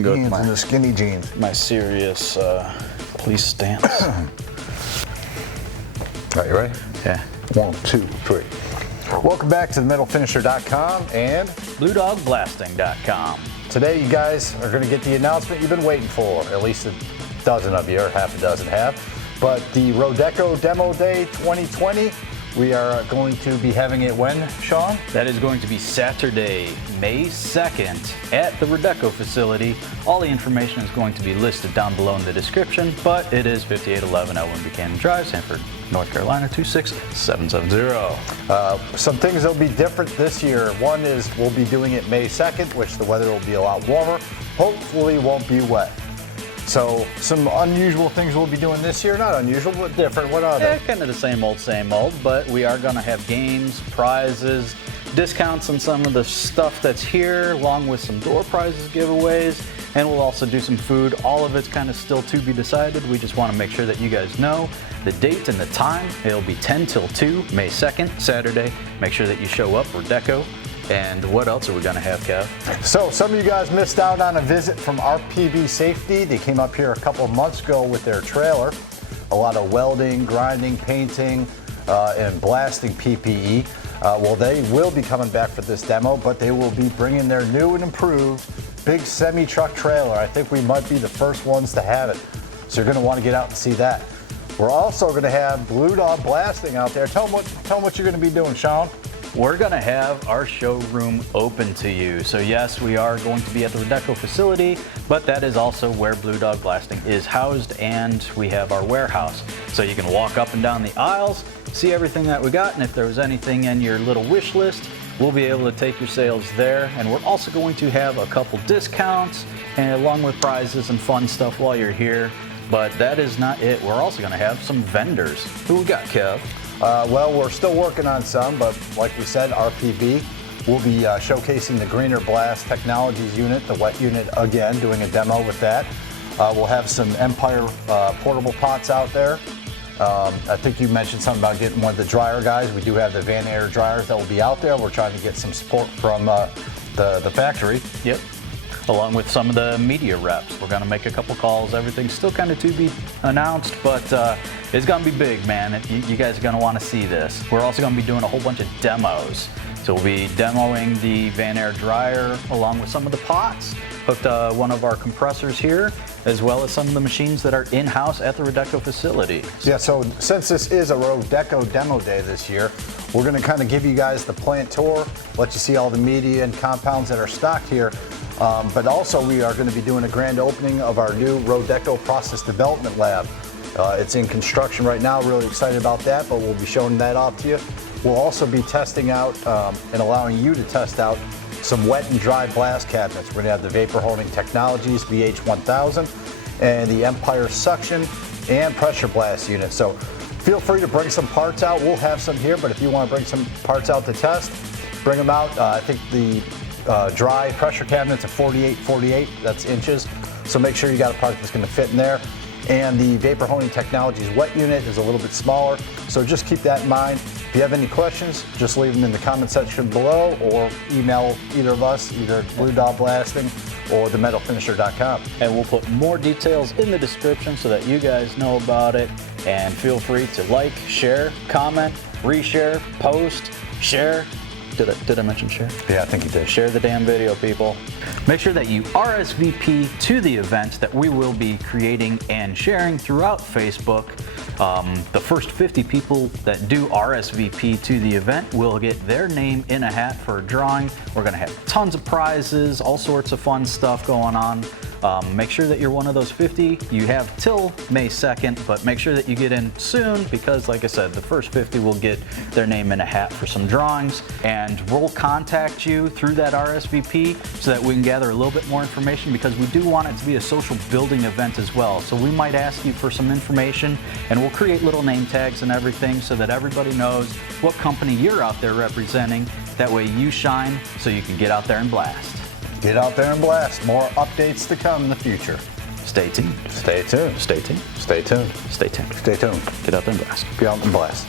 Go jeans and the skinny jeans. My serious police stance. Are you ready? Yeah. 1, 2, 3. Welcome back to themetalfinisher.com and BlueDogBlasting.com. Today you guys are going to get the announcement you've been waiting for. At least a dozen of you, or half a dozen have. But the Rodeco Demo Day 2020, we are going to be having it when, Sean? That is going to be Saturday, May 2nd at the Rodeco facility. All the information is going to be listed down below in the description, but it is 5811 Elwyn Buchanan Drive, Sanford, North Carolina 26770. Some things that will be different this year. One is we'll be doing it May 2nd, which the weather will be a lot warmer. Hopefully won't be wet. So some unusual things we'll be doing this year. Not unusual, but different. What are they? Yeah, kind of the same old, but we are going to have games, prizes, discounts on some of the stuff that's here, along with some door prizes giveaways, and we'll also do some food. All of it's kind of still to be decided. We just want to make sure that you guys know the date and the time. It'll be 10 till 2, May 2nd, Saturday. Make sure that you show up, Rodeco. And what else are we going to have, Kev? So some of you guys missed out on a visit from RPB Safety. They came up here a couple of months ago with their trailer. A lot of welding, grinding, painting, and blasting PPE. Well, they will be coming back for this demo, but they will be bringing their new and improved big semi-truck trailer. I think we might be the first ones to have it. So you're going to want to get out and see that. We're also going to have Blue Dog Blasting out there. Tell them what you're going to be doing, Sean. We're going to have our showroom open to you. So yes, we are going to be at the Rodeco facility, but that is also where Blue Dog Blasting is housed, and we have our warehouse. So you can walk up and down the aisles, see everything that we got, and if there was anything in your little wish list, we'll be able to take your sales there. And we're also going to have a couple discounts, and along with prizes and fun stuff while you're here. But that is not it. We're also going to have some vendors. Who we got, Kev? Well, we're still working on some, but like we said, RPB will be showcasing the Greener Blast Technologies unit, the wet unit again, doing a demo with that. We'll have some Empire portable pots out there. I think you mentioned something about getting one of the dryer guys. We do have the Van Air dryers that will be out there. We're trying to get some support from the factory. Yep. Along with some of the media reps. We're going to make a couple calls. Everything's still kind of to be announced, but it's going to be big, man. You guys are going to want to see this. We're also going to be doing a whole bunch of demos. So we'll be demoing the Van Air dryer along with some of the pots. Hooked one of our compressors here, as well as some of the machines that are in-house at the Rodeco facility. Yeah, so since this is a Rodeco Demo Day this year, we're going to kind of give you guys the plant tour, let you see all the media and compounds that are stocked here. But also we are going to be doing a grand opening of our new Rodeco Process Development Lab. It's in construction right now, really excited about that, but we'll be showing that off to you. We'll also be testing out and allowing you to test out some wet and dry blast cabinets. We're going to have the Vapor Holding Technologies VH1000 and the Empire Suction and Pressure Blast unit. So feel free to bring some parts out. We'll have some here, but if you want to bring some parts out to test, bring them out. I think the dry pressure cabinets are 48, that's inches. So make sure you got a part that's going to fit in there. And the Vapor Holding Technologies wet unit is a little bit smaller. So just keep that in mind. If you have any questions, just leave them in the comment section below or email either of us, either Blue Dog Blasting or themetalfinisher.com. And we'll put more details in the description so that you guys know about it. And feel free to like, share, comment, reshare, post, share. Did I mention share? Yeah, I think you did. Share the damn video, people. Make sure that you RSVP to the event that we will be creating and sharing throughout Facebook. The first 50 people that do RSVP to the event will get their name in a hat for a drawing. We're going to have tons of prizes, all sorts of fun stuff going on. Make sure that you're one of those 50. You have till May 2nd, but make sure that you get in soon because, like I said, the first 50 will get their name in a hat for some drawings. And we'll contact you through that RSVP so that we can gather a little bit more information because we do want it to be a social building event as well. So we might ask you for some information and we'll create little name tags and everything so that everybody knows what company you're out there representing. That way you shine so you can get out there and blast. Get out there and blast. More updates to come in the future. Stay tuned. Stay tuned. Stay tuned. Stay tuned. Stay tuned. Stay tuned. Get out there and blast. Get out and blast.